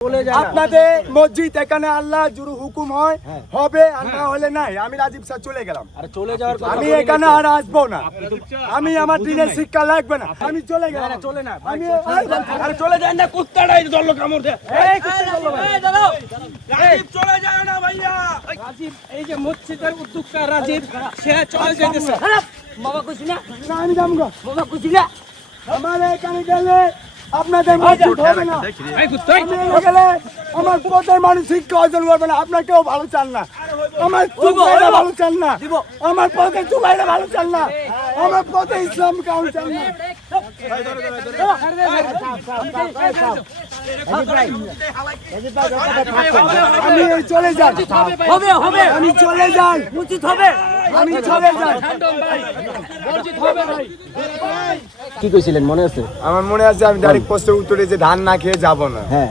আপনাদের মসজিদ এখানে আল্লাহ জুরু হুকুম হয় হবে আর না হলে নাই। আমি রাজীব স্যার চলে গেলাম, আমি এখানে আর আসবো না। আমি আমার দিনের শিক্ষা লাগবে না, আমি চলে গেলাম। চলে না আমি আরে চলে যান না, কুত্তাটাই দললো কামড় দে। রাজীব চলে যায় না ভাইয়া। রাজীব এই যে মসজিদের উদ্যোক্তা রাজীব সে চলে যাইতেছে। বাবা খুশি না? না আমি যাবো। বাবা খুশি না? আমার এখানে গেলে আপনাদের মসজিদ হবে না। আমি গেলে আমার প্রত্যেক মানুষ শিক্ষা অর্জন করবে না। আপনার কেউ ভালো চান না, আমার চুপাইরা ভালো চান না, আমার পথে চুপাইরা ভালো চান না, আমার পথে ইসলাম কাউন চান না। আমি চলে যাই, হবে হবে আমি চলে যাই, উচিত হবে। আমি চলে যাই। কি কইছিলেন মনে আছে? আমার মনে আছে আমি ডাইরেক্ট পোস্টে উত্তরে যে ধান না খেয়ে যাব না। হ্যাঁ,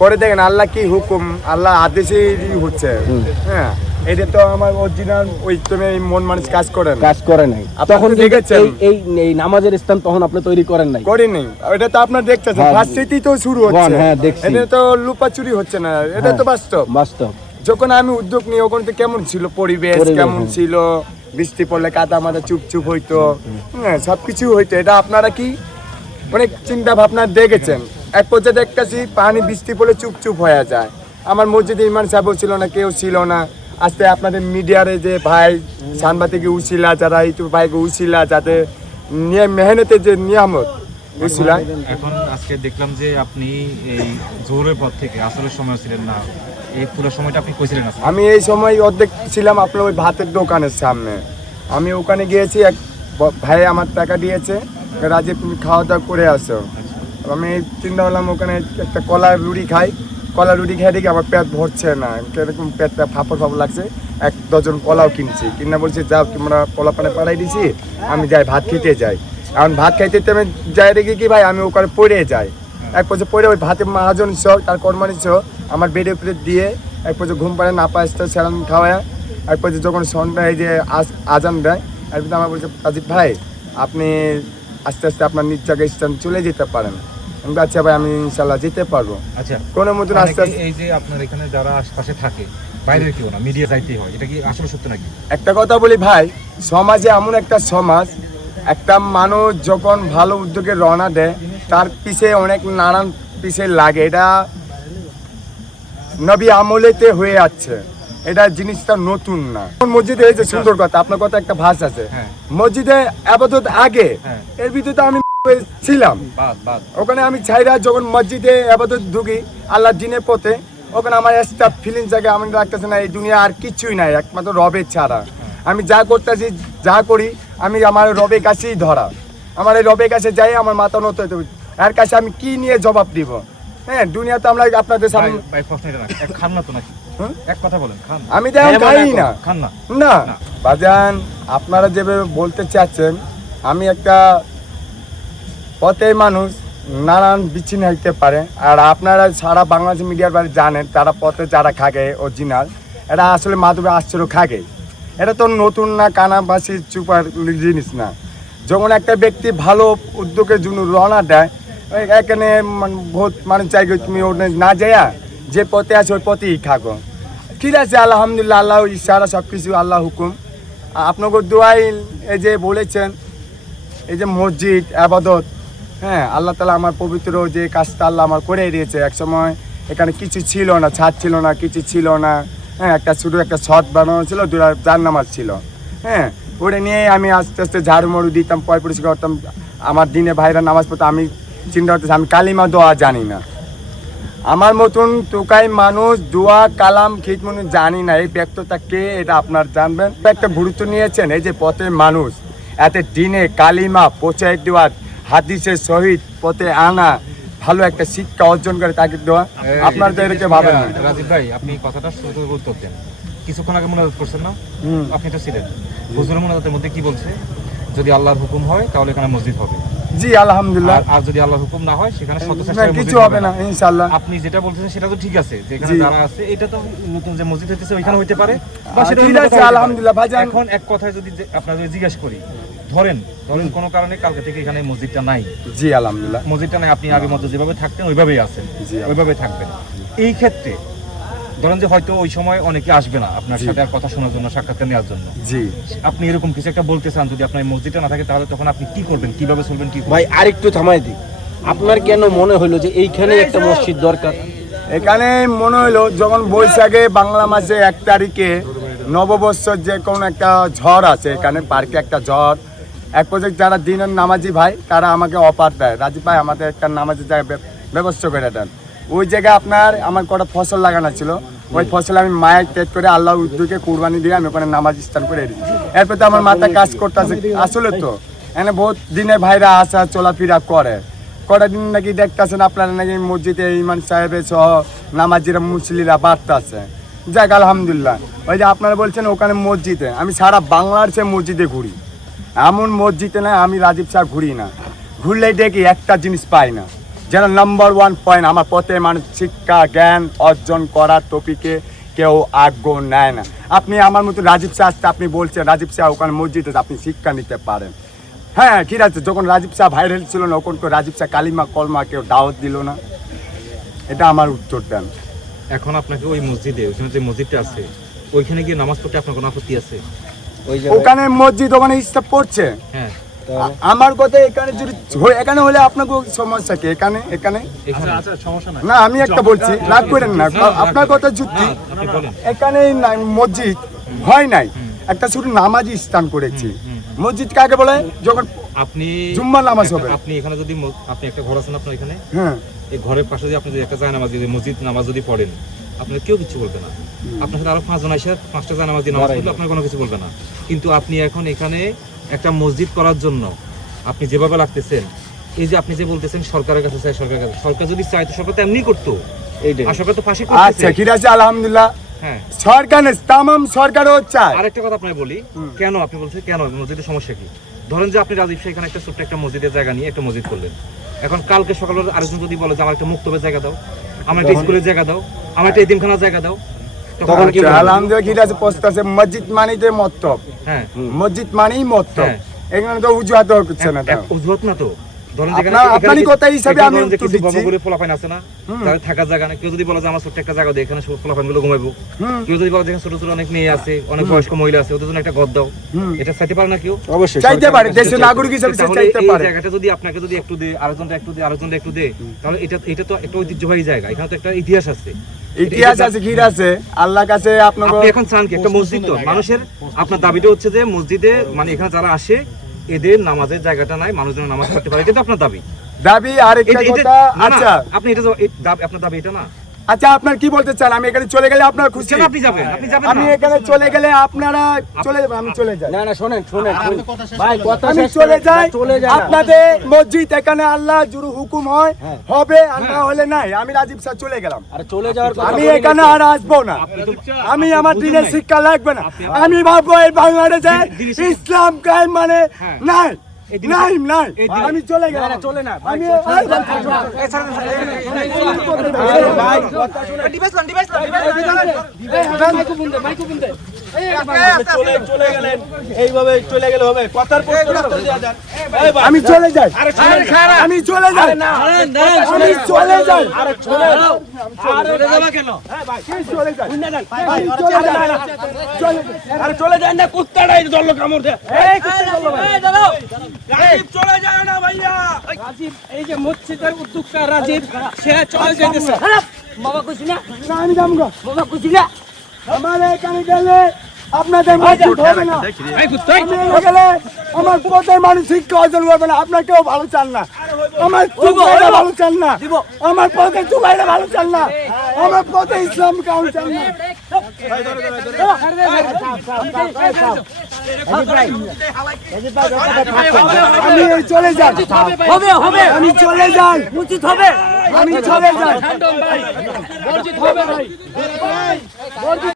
পরে দেখেন আল্লাহ কি হুকুম, আল্লাহ আদেশেই হচ্ছে। হ্যাঁ, এটা তো আমার অরিজিনাল ওই তুমি মন মানুষ কাজ করে না, কাজ করে নাই। তখন দেখেছেন এই এই নামাজের স্থান তখন আপনি তৈরি করেন নাই? করিনি। এটা তো আপনার দেখতেছেন হ্যাঁ, ফার্স্ট তো শুরু হচ্ছে। হ্যাঁ দেখছি, এটা তো লুপাচুরি হচ্ছে না, এটা তো বাস্তব। বাস্তব। যখন আমি উদ্যোগ নিই ওখানে তো কেমন ছিল পরিবেশ, কেমন ছিল, বৃষ্টি পড়লে কাদা মাদা চুপচুপ হইতো, হ্যাঁ সবকিছু হইতো। এটা আপনারা কি অনেক চিন্তা ভাবনা দেখেছেন। এক পর্যায়ে দেখতেছি পানি বৃষ্টি পড়লে চুপচুপ হয়ে যায়। আমার মসজিদে ইমাম সাহেবও ছিল না, কেউ ছিল না। আজকে আপনাদের মিডিয়ারে যে ভাই সাংবাদিক উছিলা, যারা ইউটিউব ভাইকে উছিলা, যাতে মেহনতের যে নিয়ামত উছিলা। এখন আজকে দেখলাম যে আপনি এই জোহরের পর থেকে আসরের সময় ছিলেন না, এই পুরো সময়টা আপনি কইছিলেন? আমি এই সময় অর্ধেক ছিলাম আপনার ওই ভাতের দোকানের সামনে। আমি ওখানে গিয়েছি, এক ভাই আমার টাকা দিয়েছে, রাজীব তুমি খাওয়া দাওয়া করে আসো। আমি চিন্তা করলাম ওখানে একটা কলার রুটি খাই। কলা রুটি খেয়ে দেখি আমার পেট ভরছে না, কিরকম পেটটা ফাঁপড় ফাঁপড় লাগছে। 1 ডজন কলাও কিনছি, কিনা বলছি যাও তোমরা কলা পানে পাঠাই দিছি, আমি যাই ভাত খেতে যাই। এখন ভাত খাইতে আমি যাই দেখি কি ভাই আমি ওখানে পড়ে যাই। এক পর্যায়ে পড়ে ওই ভাতের মহাজন সহ তার কর্মানি সহ আমার বেডের উপরে দিয়ে এক পর্যায়ে ঘুম পাড়ে না পাঁচটা স্যালান খাওয়ায়। এক পর্যায়ে যখন সন্ধ্যা এই যে আজান দেয়, এরপর আমার বলছে রাজীব ভাই আপনি আস্তে আস্তে আপনার নিজ জায়গায় স্থান চলে যেতে পারেন। আমি আচ্ছা ভাই আমি ইনশাল্লাহ যেতে পারবো। আচ্ছা, কোনো মতন আস্তে আস্তে এই যে আপনার এখানে যারা আশপাশে থাকে বাইরে কেউ না, মিডিয়া যাইতেই হয়, এটা কি আসলে সত্য নাকি? একটা কথা বলি ভাই, সমাজে এমন একটা সমাজ, একটা মানুষ যখন ভালো উদ্যোগে রওনা দেয় তার পিছে অনেক নানান পিছে লাগে। এটা নবী আমলেতে হয়ে যাচ্ছে, এটা জিনিসটা নতুন না। মসজিদে এই যে সুন্দর কথা, আপনার কথা একটা ভাষ আছে, মসজিদে আবাদত আগে এর ভিতরে আমি ছিলাম। ওখানে আমি ছাইরা যখন মসজিদে আবাদত ঢুকি আল্লাহর দিনের পথে, ওখানে আমার একটা ফিলিংস জায়গা আমি রাখতেছি না এই দুনিয়া আর কিছুই নাই একমাত্র রবের ছাড়া। আমি যা করতেছি যা করি আমি আমার রবের কাছেই ধরা। আমার এই রবের কাছে যাই, আমার মাথা নত হইতে এর কাছে আমি কি নিয়ে জবাব দিব? হ্যাঁ, দুনিয়া তো আমরা আপনাদের সামনে খান না তো নাকি? এক কথা বলেন, খান? আমি দেখুন খাই না, খান না না বাজান। আপনারা যেভাবে বলতে চাচ্ছেন, আমি একটা পথের মানুষ, নানান বিচ্ছিন্ন হইতে পারে। আর আপনারা সারা বাংলাদেশ মিডিয়ার বাড়ি জানেন তারা পথে যারা খাগে অরিজিনাল, এটা আসলে মাধবে আশ্চর্য খাগে। এটা তো নতুন না, কানাবাসী চুপার জিনিস না। যখন একটা ব্যক্তি ভালো উদ্যোগের জন্য রওনা দেয়, এখানে বহুত মানুষ চাইবে তুমি ওখানে না যাইয়া যে পথে আছে ওই পথেই থাকো। ঠিক আছে, আলহামদুলিল্লাহ, আল্লাহ ইশারা সব কিছু আল্লাহ হুকুম। আপনাকে দোয়াই এই যে বলেছেন এই যে মসজিদ আবাদত, হ্যাঁ আল্লাহ তালা আমার পবিত্র যে কাজটা আল্লাহ আমার করে দিয়েছে। এক সময় এখানে কিছু ছিল না, ছাদ ছিল না, কিছু ছিল না। হ্যাঁ, একটা শুধু একটা ছট বানানো ছিল, 2 জায়নামাজ ছিল। হ্যাঁ, ওটা নিয়ে আমি আস্তে আস্তে ঝাড়ু মারু দিতাম, পয় পরিষ্কার করতাম। আমার দিনে ভাইরা নামাজ পড়তো, আমি চিন্তা করতেছি আমি কালিমা দোয়া জানি না। আমার মতন টোকাই মানুষ দোয়া কালাম খিদমনি জানি না। এই ব্যক্তিটা কে এটা আপনার জানবেন। একটা গুরুত্ব নিয়েছেন এই যে পথের মানুষ, এত দিনে কালিমা পৌঁছাই দেওয়া, হাদিসের সহিত পথে আনা, ভালো একটা শিক্ষা অর্জন করে তাকে দেওয়া। আপনার তো এটাকে ভাবেন না। রাজীব ভাই আপনি কথাটা শুরু উত্তর দেন। কিছুক্ষণ আগে মোনাজাত করছেন না, আপনি তো ছিলেন। হুজুরের মোনাজাতের মধ্যে কি বলছে? যদি আল্লাহর হুকুম হয় তাহলে এখানে মসজিদ হবে। জি আলহামদুলিল্লাহ। আর যদি আল্লাহর হুকুম না হয় সেখানে শত না, চেষ্টায় মসজিদ কিছু হবে না ইনশাআল্লাহ। আপনি যেটা বলতেছেন সেটা তো ঠিক আছে, যে এখানে জি। যারা আছে এটা তো নতুন যে মসজিদ হইতেছে ওইখানে হইতে পারে বা সেটা ঠিক অন্য আছে, কোথাও হইতে পারে। আলহামদুলিল্লাহ ভাইজান। এখন এক কথায় যদি আপনারা যদি জিজ্ঞেস করি, ধরেন কোনো কারণে কালকে থেকে এখানে মসজিদটা নাই, জি আলহামদুলিল্লাহ। মসজিদটা নাই, আপনি আগের মতো যেভাবে থাকতেন ওইভাবেই আছেন, জি। ওইভাবে থাকবেন। এই ক্ষেত্রে ধরেন যে হয়তো ওই সময় অনেকে আসবে না আপনার জি। সাথে আর কথা শোনার জন্য, সাক্ষাৎকার নেওয়ার জন্য, জি আপনি এরকম কিছু একটা বলতে চান, যদি আপনার এই মসজিদটা না থাকে তাহলে তখন আপনি কি করবেন, কিভাবে চলবেন, কি করবেন? ভাই আরেকটু থামাই দিই, আপনার কেন মনে হলো যে এইখানে একটা মসজিদ দরকার? এখানে মনে হলো যখন বৈশাখে বাংলা মাসে 1 তারিখে নববর্ষর যে কোনো একটা ঝড় আছে, এখানে পার্কে একটা ঝড়, এক পর্যায়ে যারা দিনের নামাজি ভাই তারা আমাকে অফার দেয়, রাজীব ভাই আমাদের একটা নামাজের জায়গায় ব্যবস্থা করে দেন। ওই জায়গায় আপনার আমার কটা ফসল লাগানো ছিল, ওই ফসল আমি মায়ের টেট করে আল্লাহ উদ্যোগে কুরবানি দিয়ে আমি ওখানে নামাজ স্থান করে দিই। এরপর তো আমার মাথায় কাজ করতেছে, আসলে তো এখানে বহুত দিনে ভাইরা আসা চলাফেরা করে, কটা দিন নাকি দেখতেছেন আপনারা নাকি মসজিদে ইমাম সাহেবের সহ নামাজিরা মুসলিরা বাড়তেছে। যাক আলহামদুলিল্লাহ। ওই যে আপনারা বলছেন ওখানে মসজিদে, আমি সারা বাংলার সে মসজিদে ঘুরি, এমন মসজিদে না আমি রাজীব শাহ ঘুরি না, ঘুরলে দেখি একটা জিনিস পাই না, যেন নাম্বার 1 পয়েন্ট আমার পথে মানুষ শিক্ষা জ্ঞান অর্জন করার টপিকে কেউ আগ্রহ নেয় না। আপনি আমার মতো রাজীব শাহ আসতে আপনি বলছেন রাজীব শাহ ওখানে মসজিদে আপনি শিক্ষা নিতে পারেন। হ্যাঁ ঠিক আছে, যখন রাজীব শাহ ভাইরাল ছিল না ওখান করে রাজীব শাহ কালিমা কলমা কেউ দাওয়াত দিল না, এটা আমার উত্তর দেন। এখন আপনাকে ওই মসজিদে, ওইখানে যে মসজিদটা আছে ওইখানে গিয়ে নামাজ পড়তে আপনার কোনো আপত্তি আছে? ওই যে ওখানে মসজিদ ওখানে স্টাফ পড়ছে, হ্যাঁ, আমার কথা এখানে যদি এখানে হলে আপনাকে সমস্যা কি? এখানে এখানে এখানে না, আমি একটা বলছি রাগ করেন না, আপনার কথা যুক্তি। আপনি বলেন। এখানে মসজিদ হয় নাই, একটা শুধু নামাজি স্থান করেছি। মসজিদ কাকে বলে? যখন আপনি জুম্মার নামাজ হবে। আপনি এখানে যদি আপনি একটা ঘর আছেন আপনার এখানে, হ্যাঁ এই ঘরের পাশে যদি আপনি যদি একটা জায়নামাজ যদি মসজিদ নামাজ যদি পড়েন, আপনার কেউ কিছু বলবে না। আপনার সাথে আরো 5 জন এসে 5টা জায়নামাজ দিয়ে নামাজ পড়লে আপনার কোনো কিছু বলবে না। কিন্তু আপনি এখন এখানে একটা মসজিদ করার জন্য আপনি যেভাবে লাগতেছেন, এই যে আপনি যে বলতেছেন সরকারের কাছে চাই, সরকারের কাছে, সরকার যদি চায় তো সরকার তো এমনি করতো, এইটাই। আর সরকার তো ফাঁসি আচ্ছা করতেছে। ঠিক আছে আলহামদুলিল্লাহ। হ্যাঁ, সরকারের তামাম সরকারও চায়। আরেকটা কথা আপনাকে বলি, কেন আপনি বলছেন কেন মসজিদের সমস্যা কি? ধরেন যে আপনি রাজীব শাহ এখানে একটা ছোট্ট একটা মসজিদের জায়গা নিয়ে একটা মসজিদ করলেন, এখন কালকে সকালে আরেকজন যদি বলে যে আমার একটা মুক্তবের জায়গা দাও, আমার একটা স্কুলের জায়গা দাও, আমার একটা এতিমখানার জায়গা দাও, তখন কি আচ্ছা, বলবেন? আলহামদুলিল্লাহ ঠিক আছে, পোস্ট আছে মসজিদ মানেই তো মত্তব, হ্যাঁ, মসজিদ মানেই মত্তব, হ্যাঁ। এখানে তো উজুহাত হচ্ছে না। এক অজুহাত না তো। ধরেন আপনারই কথা হিসাবে আমি উত্তর দিচ্ছি। বড় পোলাপাইন আছে না, তাদের থাকার জায়গা না, কেউ যদি বলে যে আমার ছোট্ট একটা জায়গা দেয় এখানে পোলাপাইন গুলো ঘুমাইবো, কেউ যদি বলে যে ছোট ছোট অনেক মেয়ে আছে, অনেক বয়স্ক মহিলা আছে, ওদের জন্য একটা ঘর দাও, এটা চাইতে পারে না কেউ? অবশ্যই চাইতে পারে, দেশের নাগরিক হিসেবে সে তাহলে চাইতে এই পারে। জায়গাটা যদি আপনাকে যদি একটু দে, আরেকজনটা একটু দে, আরেকজনটা একটু দে, তাহলে এটা তো একটা ঐতিহ্যবাহী জায়গা, এখানে তো একটা ইতিহাস আছে। ইতিহাস আছে কি আছে, আল্লাহর কাছে আপনাকে আপনি এখন চান কি একটা মসজিদ? তো মানুষের আপনার দাবিটা হচ্ছে যে মসজিদে মানে এখানে যারা আসে এদের নামাজের জায়গাটা নাই, মানুষজন নামাজ পড়তে পারে, এটা তো আপনার দাবি। দাবি। আরেকটা কথা, না, না, আচ্ছা আপনি এটা আপনার দাবি এটা না। আচ্ছা আপনার কি বলতে চান? আমি এখানে চলে গেলে আপনার খুশি? কেন আপনি যাবেন আমি না? এখানে চলে গেলে আপনারা চলে যাবেন, আমি চলে যাই। না না শোনেন ভাই, কথা আমি শেষ চলে করেন। যাই। চলে যান। আপনাদের মসজিদ এখানে আল্লাহ জুরু হুকুম হয় হবে, আর না হলে নাই। আমি রাজীব শাহ চলে গেলাম, আরে চলে যাওয়ার কথা আমি বলে এখানে গেছেন। আর আসবো না। আমি আমার বুঝুন দিনের নাই। শিক্ষা লাগবে না। আমি ভাববো এই বাংলাদেশে ইসলাম কায়েম মানে নাই নাই নাই। আমি চলে গেলাম। না, চলে না ভাই, আমি চলে গেলেন, এইভাবে চলে গেলে হবে? কথার প্রশ্ন উত্তর দেওয়া যান। এই ভাই, আমি চলে যাই, আরে আমি চলে যাই, আমি চলে যাই, আরে চলে যাও। আরে যাবা কেন? চলে যাই, আরে চলে যান না, কুত্তাটাই দল কামড় দেয়। এই কুত্তা দল ভাই। রাজীব চলে যায় না ভাইয়া। রাজীব এই যে মসজিদের উদ্যোক্তা রাজীব, সে চলে যাইতেছে। বাবা কইছি না, না আমি যাবো না। বাবা কইছি না। আমার এখানে গেলে আপনাদের মসজিদ হবে না। এই কুত্তাই। আমি এখানে গেলে আমার পথের মানুষ শিক্ষা অর্জন করবে না। আপনার কেউ ভালো চান না, আমার চুপাইরা ভালো চান না, আমার পথে চুপাইরা ভালো চান না, আমার পথে ইসলাম কাউন চান না। আমি এই চলে যাই, হবে হবে, আমি চলে যাই, উচিত হবে। আমি চলে যাই। ভাই বর্জিত হবে ভাই।